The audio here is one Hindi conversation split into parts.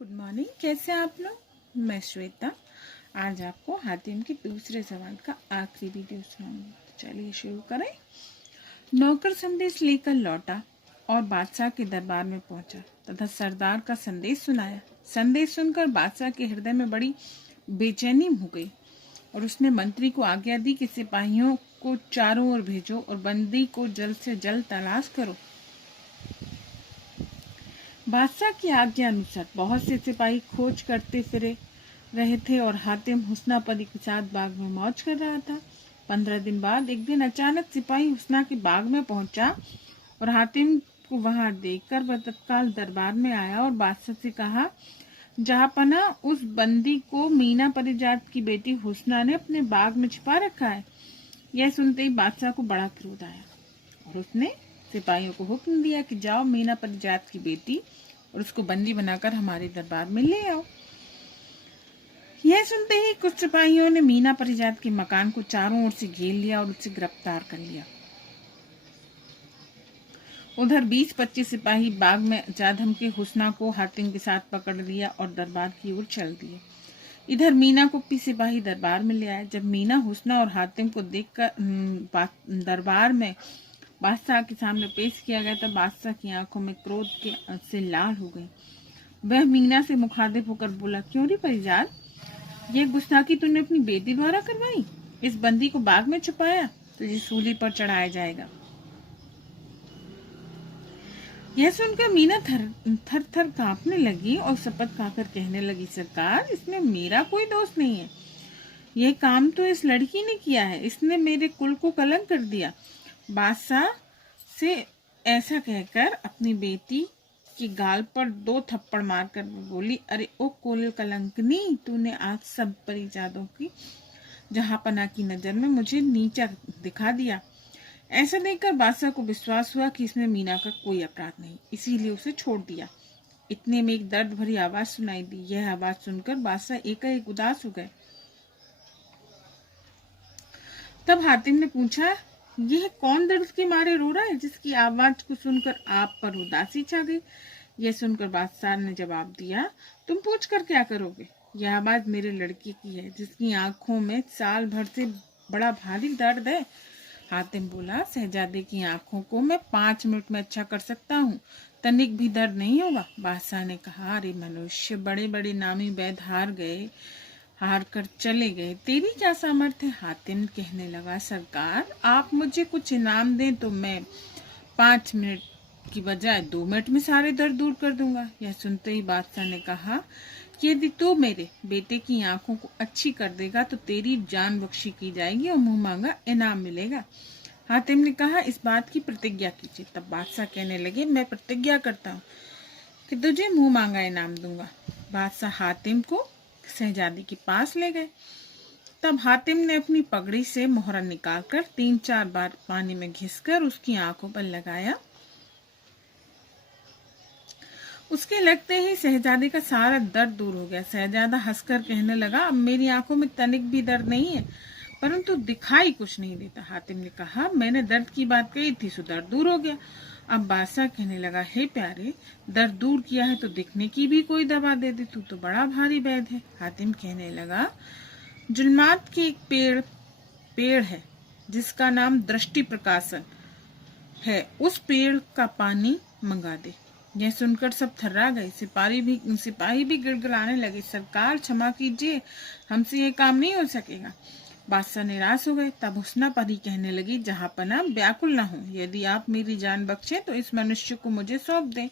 Good morning. कैसे हैं आप लोग? मैं श्वेता। आज आपको हातिम के दूसरे सवाल का आखिरी वीडियो सुनाऊंगी। तो चलिए शुरू करें। नौकर संदेश लेकर लौटा और बादशाह के दरबार में पहुंचा तथा सरदार का संदेश सुनाया। संदेश सुनकर बादशाह के हृदय में बड़ी बेचैनी हो गई और उसने मंत्री को आज्ञा दी कि सिपाहियों को चारों ओर भेजो और बंदी को जल्द से जल्द तलाश करो। बादशाह की आज्ञा अनुसार बहुत से सिपाही खोज करते फिरे रहे थे और हातिम हुस्ना परी के साथ बाग में मौज कर रहा था। 15 दिन बाद एक दिन अचानक सिपाही हुस्ना के बाग में पहुंचा और हातिम को वहां देखकर वह तत्काल दरबार में आया और बादशाह से कहा, जहांपना उस बंदी को मीना परिजात की बेटी हुस्ना ने अपने बाग में छिपा रखा है। यह सुनते ही बादशाह को बड़ा क्रोध आया और उसने सिपाहियों को हुक्म दिया कि जाओ मीना परिजात की बेटी और उसको बंदी बनाकर हमारे दरबार में ले आओ। यह सुनते ही कुछ सिपाहियों ने मीना परिजात के मकान को चारों ओर से घेर लिया और उसे गिरफ्तार कर लिया। उधर 20-25 सिपाही बाग में जाधम के हुस्ना को हातिम के साथ पकड़ लिया और दरबार की ओर चल दिए। इधर मीना को भी सिपाही दरबार में ले आए। जब मीना हुस्ना और हातिम को देखकर दरबार में बादशाह के सामने पेश किया गया तब बादशाह की आंखों में क्रोध के से लाल हो गई। वह मीना से मुखातिब होकर बोला, क्यों रे परिजात, यह गुस्ताखी तूने अपनी बेटी द्वारा करवाई? इस बंदी को बाग में छुपाया, तुझे सूली पर चढ़ाया जाएगा। यह सुनकर मीना थर थर कांपने लगी और शपथ खाकर कहने लगी, सरकार, इसमें मेरा कोई दोष नहीं है। यह काम तो इस लड़की ने किया है। इसने मेरे कुल को कलंक कर दिया। बादशाह से ऐसा कहकर अपनी बेटी की गाल पर 2 थप्पड़ मारकर बोली, अरे ओ कुल कलंकनी, तूने आज सब परिजातों की जहांपना की नजर में मुझे नीचा दिखा दिया। ऐसा देखकर बादशाह को विश्वास हुआ कि इसमें मीना का कोई अपराध नहीं, इसीलिए उसे छोड़ दिया। इतने में एक दर्द भरी आवाज सुनाई दी। यह आवाज सुनकर बादशाह एकाएक उदास हो गए। तब हातिम ने पूछा, यह कौन दर्द के मारे रो रहा है जिसकी आवाज को सुनकर आप पर उदासी छा गई? यह सुनकर बादशाह ने जवाब दिया, तुम पूछ कर क्या करोगे? यह आवाज मेरे लड़के की है जिसकी आंखों में साल भर से बड़ा भारी दर्द है। हातिम बोला, शहजादे की आंखों को मैं 5 मिनट में अच्छा कर सकता हूँ, तनिक भी दर्द नहीं होगा। बादशाह ने कहा, अरे मनुष्य, बड़े बड़े नामी वैद्य हार कर चले गए, तेरी क्या सामर्थ्य है? हातिम कहने लगा, सरकार, आप मुझे कुछ इनाम दें तो मैं 5 मिनट की बजाय 2 मिनट में सारे दर्द दूर कर दूंगा। यह सुनते ही बादशाह ने कहा, यदि तू मेरे बेटे की आंखों को अच्छी कर देगा तो तेरी जान बख्शी की जाएगी और मुंह मांगा इनाम मिलेगा। हातिम ने कहा, इस बात की प्रतिज्ञा कीजिए। तब बादशाह कहने लगे, मैं प्रतिज्ञा करता हूँ कि तुझे मुंह मांगा इनाम दूंगा। बादशाह हातिम को शहजादी के पास ले गए। तब हातिम ने अपनी पगड़ी से मोहरा निकालकर 3-4 बार पानी में घिसकर उसकी आंखों पर लगाया। उसके लगते ही शहजादी का सारा दर्द दूर हो गया। शहजादा हंसकर कहने लगा, अब मेरी आंखों में तनिक भी दर्द नहीं है, परंतु दिखाई कुछ नहीं देता। हातिम ने कहा, मैंने दर्द की बात कही थी सो दर्द दूर हो गया। अब बादशाह कहने लगा, हे प्यारे, दर्द दूर किया है तो दिखने की भी कोई दवा दे दे, तू तो बड़ा भारी वैद्य है। हातिम कहने लगा, जुल्मात की एक पेड़ है जिसका नाम दृष्टि प्रकाशन है, उस पेड़ का पानी मंगा दे। यह सुनकर सब थर्रा गए। सिपाही भी गिड़गिड़ाने लगे, सरकार क्षमा कीजिए, हमसे ये काम नहीं हो सकेगा। बादशाह निराश हो गए। तब हुस्ना परी कहने लगी, जहांपना, व्याकुल न हो, यदि आप मेरी जान बख्शे तो इस मनुष्य को मुझे सौंप दें,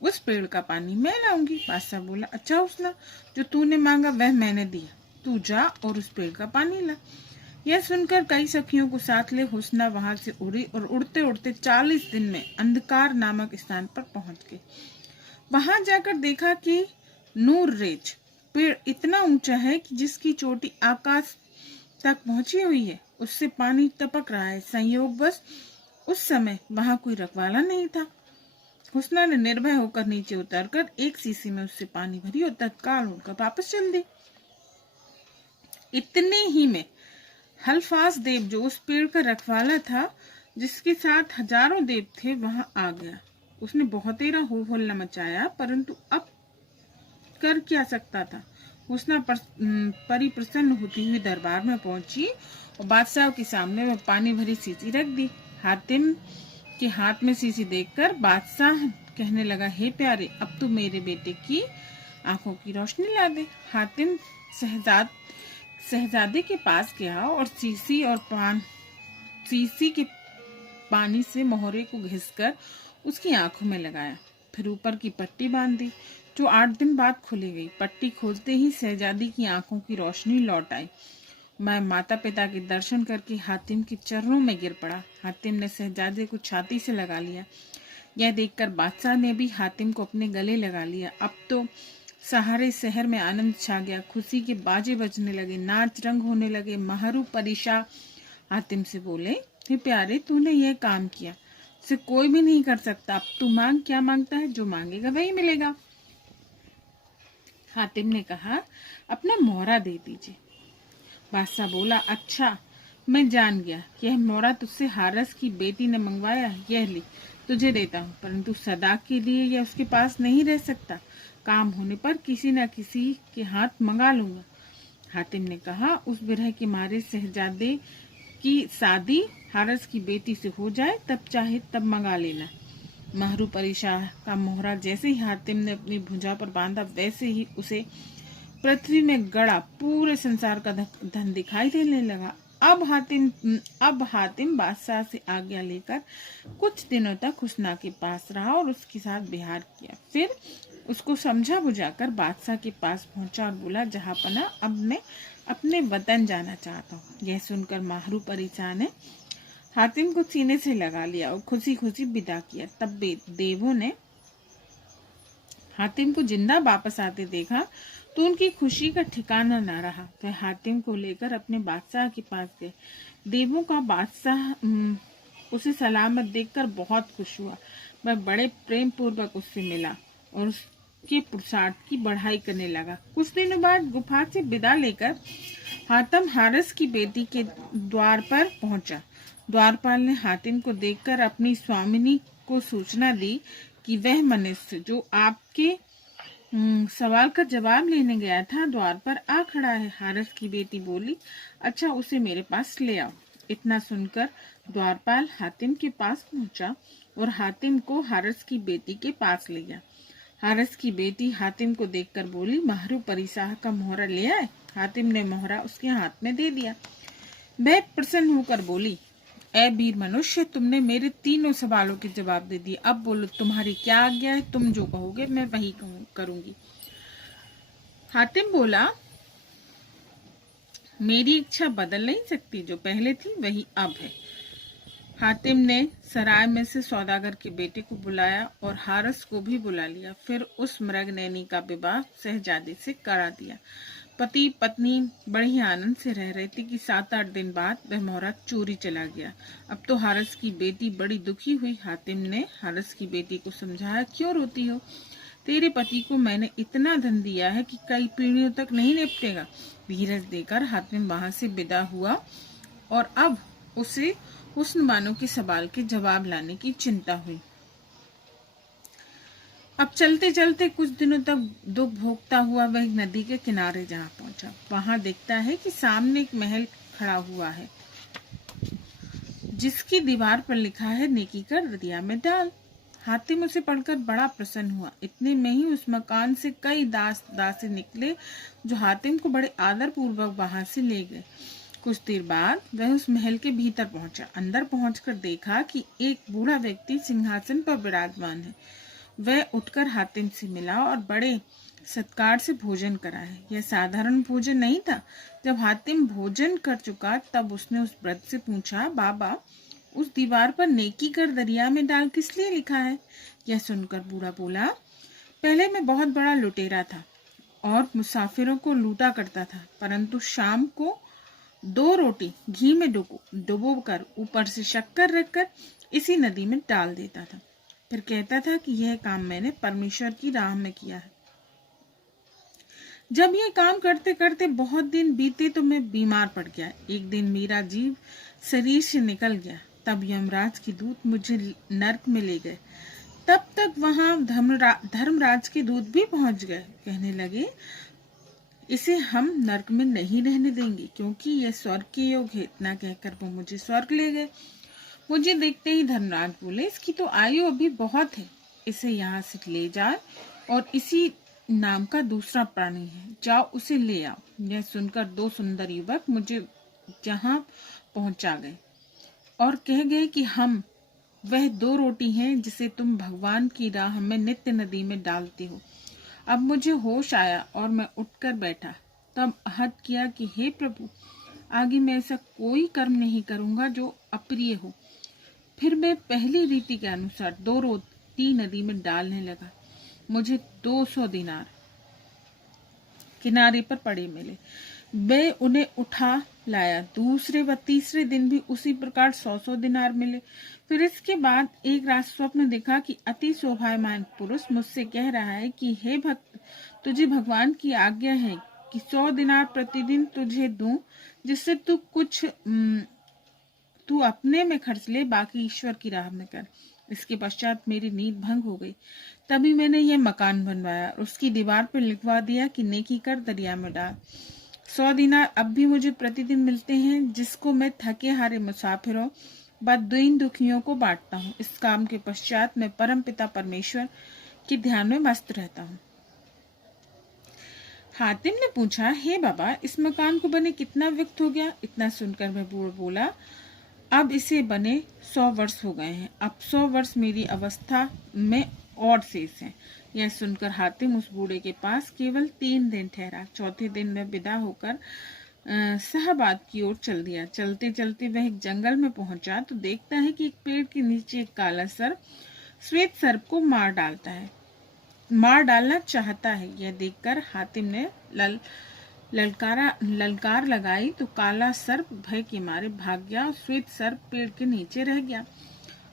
उस पेड़ का पानी मैं लाऊंगी। बादशाह बोला, अच्छा हुस्ना, जो तूने मांगा वह मैंने दिया, तू जा और उस पेड़ का पानी ला। यह सुनकर कई सखियों को साथ ले हुस्ना वहां से उड़ी और उड़ते उड़ते 40 दिन में अंधकार नामक स्थान पर पहुंच गई। वहां जाकर देखा कि नूररेज पेड़ इतना ऊंचा है कि जिसकी चोटी आकाश तक पहुंची हुई है, उससे पानी टपक रहा है। संयोगवश उस समय वहां कोई रखवाला नहीं था। हुस्ना ने निर्भय होकर नीचे उतरकर एक शीशी में उससे पानी भरी और तत्काल उड़कर वापस चल दी। इतने ही में हलफास देव, जो उस पेड़ का रखवाला था जिसके साथ हजारों देव थे, वहां आ गया। उसने बहुत तेरा हो हल्ला मचाया, परंतु अब कर क्या सकता था। हुस्ना परी प्रसन्न होती हुई दरबार में पहुंची और बादशाह के सामने में पानी भरी शीशी रख दी। हातिम के हाथ में शीशी देखकर बादशाह कहने लगा, हे प्यारे, अब तू मेरे बेटे की आंखों की रोशनी ला दे। हातिम शहजादे के पास गया और शीशी के पानी से मोहरे को घिसकर उसकी आंखों में लगाया। फिर ऊपर की पट्टी बांध दी, जो 8 दिन बाद खुली गई। पट्टी खोलते ही शहजादी की आंखों की रोशनी लौट आई। मैं माता पिता के दर्शन करके हातिम के चरणों में गिर पड़ा। हातिम ने शहजादे को छाती से लगा लिया। यह देखकर बादशाह ने भी हातिम को अपने गले लगा लिया। अब तो सारे शहर में आनंद छा गया। खुशी के बाजे बजने लगे, नाच रंग होने लगे। महरू परीशा हातिम से बोले, हे प्यारे, तूने यह काम किया, इसे कोई भी नहीं कर सकता। अब तू मांग, क्या मांगता है? जो मांगेगा वही मिलेगा। हातिम ने कहा, अपना मोहरा दे दीजिए। बादशाह बोला, अच्छा, मैं जान गया, यह मोहरा तुझसे हारस की बेटी ने मंगवाया। यह ले, तुझे देता हूँ, परंतु सदा के लिए यह उसके पास नहीं रह सकता। काम होने पर किसी न किसी के हाथ मंगा लूंगा। हातिम ने कहा, उस विरह के मारे शहजादे की शादी हारस की बेटी से हो जाए, तब चाहे तब मंगा लेना। महरू परीशाह का मोहरा जैसे ही हातिम ने अपनी भुजा पर बांधा, वैसे ही उसे पृथ्वी में गड़ा पूरे संसार का धन दिखाई देने लगा। अब हातिम बादशाह से आज्ञा लेकर कुछ दिनों तक हुस्ना के पास रहा और उसके साथ विहार किया। फिर उसको समझा बुझाकर बादशाह के पास पहुंचा और बोला, जहांपना, अब मैं अपने वतन जाना चाहता हूँ। यह सुनकर महरू परीशाह ने हातिम को सीने से लगा लिया और खुशी खुशी विदा किया। तब देवों ने हातिम को जिंदा वापस आते देखा तो उनकी खुशी का ठिकाना न रहा। वह हातिम को लेकर अपने बादशाह के पास गए। देवों का बादशाह उसे सलामत देखकर बहुत खुश हुआ। वह बड़े प्रेम पूर्वक उससे मिला और उसके पुरुषार्थ की बढ़ाई करने लगा। कुछ दिनों बाद गुफा से विदा लेकर हातिम हारस की बेटी के द्वार पर पहुंचा। द्वारपाल ने हातिम को देखकर अपनी स्वामिनी को सूचना दी कि वह मनुष्य जो आपके सवाल का जवाब लेने गया था, द्वार पर आ खड़ा है। हारस की बेटी बोली, अच्छा, उसे मेरे पास ले आओ। इतना सुनकर द्वारपाल हातिम के पास पहुंचा और हातिम को हारस की बेटी के पास ले गया। हारस की बेटी हातिम को देखकर बोली, महरू परीशाह का मोहरा ले आए। हातिम ने मोहरा उसके हाथ में दे दिया। वह प्रसन्न होकर बोली, ऐ वीर मनुष्य, तुमने मेरे तीनों सवालों के जवाब दे दिए। अब बोलो, तुम्हारी क्या आज्ञा है? तुम जो कहोगे मैं वही करूंगी। हातिम बोला, मेरी इच्छा बदल नहीं सकती, जो पहले थी वही अब है। हातिम ने सराय में से सौदागर के बेटे को बुलाया और हारस को भी बुला लिया। फिर उस मृगनैनी का विवाह शहजादे से करा दिया। पति पत्नी बड़े ही आनंद से रह रहे थे कि 7-8 दिन बाद वह मोहरा चोरी चला गया। अब तो हारस की बेटी बड़ी दुखी हुई। हातिम ने हारस की बेटी को समझाया, क्यों रोती हो? तेरे पति को मैंने इतना धन दिया है कि कई पीढ़ियों तक नहीं निपटेगा। धीरज देकर हातिम वहां से विदा हुआ और अब उसे हुस्नबानों के सवाल के जवाब लाने की चिंता हुई। अब चलते चलते कुछ दिनों तक दुख भोगता हुआ वह एक नदी के किनारे जहाँ पहुंचा, वहां देखता है कि सामने एक महल खड़ा हुआ है जिसकी दीवार पर लिखा है, नेकी कर दरिया में डाल। हातिम उसे पढ़कर बड़ा प्रसन्न हुआ। इतने में ही उस मकान से कई दासे निकले जो हातिम को बड़े आदर पूर्वक वहां से ले गए। कुछ देर बाद वह उस महल के भीतर पहुंचा। अंदर पहुंचकर देखा कि एक बूढ़ा व्यक्ति सिंहासन पर विराजमान है। वह उठकर हातिम से मिला और बड़े सत्कार से भोजन कराया। यह साधारण भोजन नहीं था। जब हातिम भोजन कर चुका तब उसने उस वृद्ध से पूछा, बाबा, उस दीवार पर नेकी कर दरिया में डाल किस लिए लिखा है? यह सुनकर बूढ़ा बोला, पहले मैं बहुत बड़ा लुटेरा था और मुसाफिरों को लूटा करता था, परंतु शाम को 2 रोटी घी में डुबो कर ऊपर से शक्कर रखकर इसी नदी में डाल देता था। फिर कहता था कि यह काम मैंने परमेश्वर की राह में किया है। जब यह काम करते करते बहुत दिन बीते तो मैं बीमार पड़ गया। एक दिन मेरा जीव शरीर से निकल गया। तब यमराज के दूत मुझे नर्क में ले गए। तब तक वहां धर्मराज के दूत भी पहुंच गए। कहने लगे, इसे हम नरक में नहीं रहने देंगे, क्योंकि यह स्वर्ग के योग है। इतना कहकर वो मुझे स्वर्ग ले गए। मुझे देखते ही धर्मराज बोले, इसकी तो आयु अभी बहुत है, इसे यहाँ से ले जाए, और इसी नाम का दूसरा प्राणी है, जाओ उसे ले आओ। यह सुनकर दो सुंदर युवक मुझे जहाँ पहुंचा गए और कह गए कि हम वह दो रोटी हैं जिसे तुम भगवान की राह में नित्य नदी में डालते हो। अब मुझे होश आया और मैं उठकर बैठा। तब अहद किया कि हे प्रभु, आगे मैं ऐसा कोई कर्म नहीं करूंगा जो अप्रिय हो। फिर मैं पहली रीति के अनुसार दो रोटी नदी में डालने लगा। मुझे 200 दिनार किनारे पर पड़े मिले। मैं उन्हें उठा लाया। दूसरे व तीसरे दिन भी उसी प्रकार 100 दिनार मिले। फिर इसके बाद एक रात स्वप्न देखा कि अति शोभायमान पुरुष मुझसे कह रहा है कि हे भक्त, तुझे भगवान की आज्ञा है कि 100 दिनार प्रतिदिन तुझे दूं, जिससे तू अपने में खर्च ले, बाकी ईश्वर की राह में कर। इसके पश्चात मेरी नींद भंग हो गई। तभी मैंने यह मकान बनवाया और उसकी दीवार पर लिखवा दिया कि नेकी कर दरिया में डाल। 100 दिनार अब भी मुझे प्रतिदिन मिलते हैं, जिसको मैं थके हारे मुसाफिरों बद्दीन दुखियों को बांटता हूँ। इस काम के पश्चात मैं परम पिता परमेश्वर के ध्यान में मस्त रहता हूँ। हातिम ने पूछा, हे बाबा, इस मकान को बने कितना वक्त हो गया? इतना सुनकर मैं बूढ़ बोला, अब इसे बने 100 वर्ष हो गए हैं। अब 100 वर्ष मेरी अवस्था में और शेष है। यह सुनकर हातिम उस बूढ़े के पास केवल 3 दिन ठहरा। चौथे दिन वह विदा होकर शाहबाद की ओर चल दिया। चलते चलते वह एक जंगल में पहुंचा तो देखता है कि एक पेड़ के नीचे एक काला सर्प श्वेत सर्प को मार डालना चाहता है। यह देखकर हातिम ने ललकार लगाई तो काला सर्प भय के मारे भाग गया और श्वेत सर्प पेड़ के नीचे रह गया।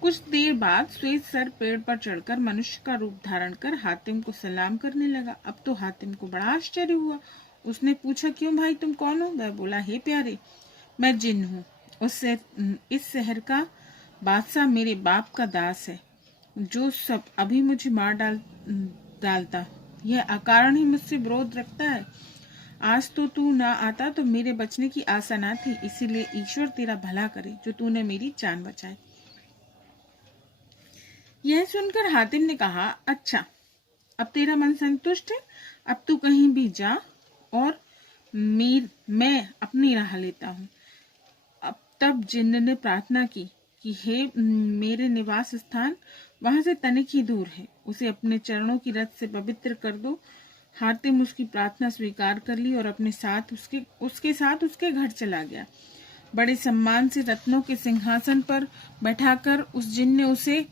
कुछ देर बाद श्वेत सर्प पेड़ पर चढ़कर मनुष्य का रूप धारण कर हातिम को सलाम करने लगा। अब तो हातिम को बड़ा आश्चर्य हुआ। उसने पूछा, क्यों भाई, तुम कौन हो? वह बोला, हे प्यारे, मैं जिन्न हूँ। इस शहर का बादशाह मेरे बाप का दास है, जो सब अभी मुझे मार डालता। यह अकारण ही मुझसे विरोध रखता है। आज तो तू ना आता तो मेरे बचने की आशा ना थी, इसीलिए ईश्वर तेरा भला करे जो तूने मेरी जान बचाई। यह सुनकर हातिम ने कहा, अच्छा, अब तेरा मन संतुष्ट है, अब तू कहीं भी जा और मैं अपनी राह लेता हूँ। अब तब जिन्न ने प्रार्थना की कि हे मेरे निवास स्थान वहां से तनिक ही दूर है, उसे अपने चरणों की रत से पवित्र कर दो। हातिम उसकी प्रार्थना स्वीकार कर ली और अपने साथ उसके साथ उसके घर चला गया। बड़े सम्मान से रत्नों के सिंहासन पर बैठाकर उस जिन्न ने उसे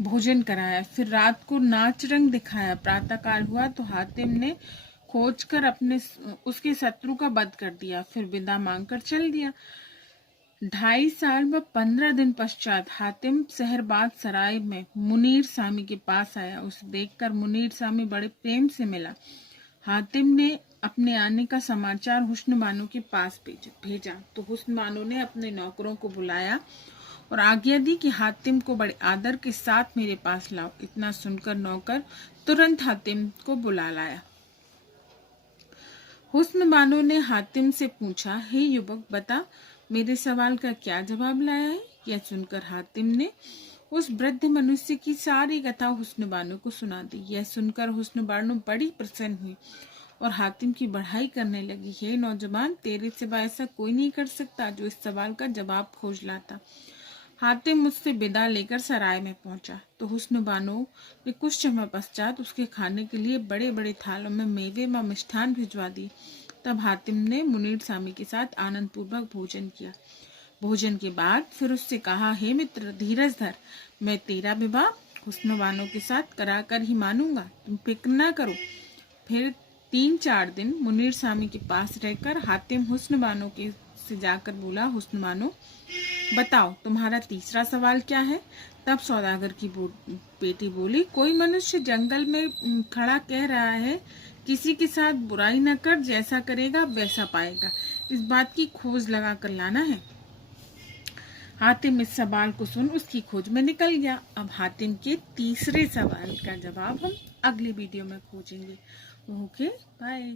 भोजन कराया। फिर रात को नाच रंग दिखाया। प्रातःकाल हुआ तो हातिम ने खोजकर उसके शत्रु का वध कर दिया। फिर विदा मांगकर चल दिया। 2.5 साल व 15 दिन पश्चात हातिम शहरबाद सराय में मुनीर सामी के पास आया। उसे देखकर मुनीर सामी बड़े प्रेम से मिला। हातिम ने अपने आने का समाचार हुस्न बानो के पास भेजा तो हुस्न बानो ने अपने नौकरों को बुलाया और आज्ञा दी कि हातिम को बड़े आदर के साथ मेरे पास लाओ। इतना सुनकर नौकर तुरंत हातिम को बुला लाया। हुस्न बानो ने हातिम से पूछा, हे युवक, बता, मेरे सवाल का क्या जवाब लाया है? यह सुनकर हातिम ने उस वृद्ध मनुष्य की सारी कथा हुस्न बानो को सुना दी। यह सुनकर हुस्न बानो बड़ी प्रसन्न हुई और हातिम की बढ़ाई करने लगी। हे नौजवान, तेरे सिवा ऐसा कोई नहीं कर सकता जो इस सवाल का जवाब खोज लाता। हातिम मुझसे विदा लेकर सराय में पहुंचा तो हुस्न बानो ने कुछ समय पश्चात उसके खाने के लिए बड़े बड़े थालों में मेवे व मिष्ठान भिजवा दिए। तब हातिम ने मुनीर सामी के साथ आनंद पूर्वक भोजन किया। भोजन के बाद फिर उससे कहा, हे मित्र, धीरज धर, मैं तेरा विवाह हुस्न बानो के साथ कराकर ही मानूंगा, तुम फिक्र ना करो। फिर 3-4 दिन मुनीर सामी के पास रहकर हातिम हुस्न बानो के से जाकर बोला, हुस्न बानो, बताओ तुम्हारा तीसरा सवाल क्या है? तब सौदागर की बेटी बोली, कोई मनुष्य जंगल में खड़ा कह रहा है, किसी के साथ बुराई न कर, जैसा करेगा वैसा पाएगा, इस बात की खोज लगा कर लाना है। हातिम इस सवाल को सुन उसकी खोज में निकल गया। अब हातिम के तीसरे सवाल का जवाब हम अगली वीडियो में खोजेंगे। Okay, bye.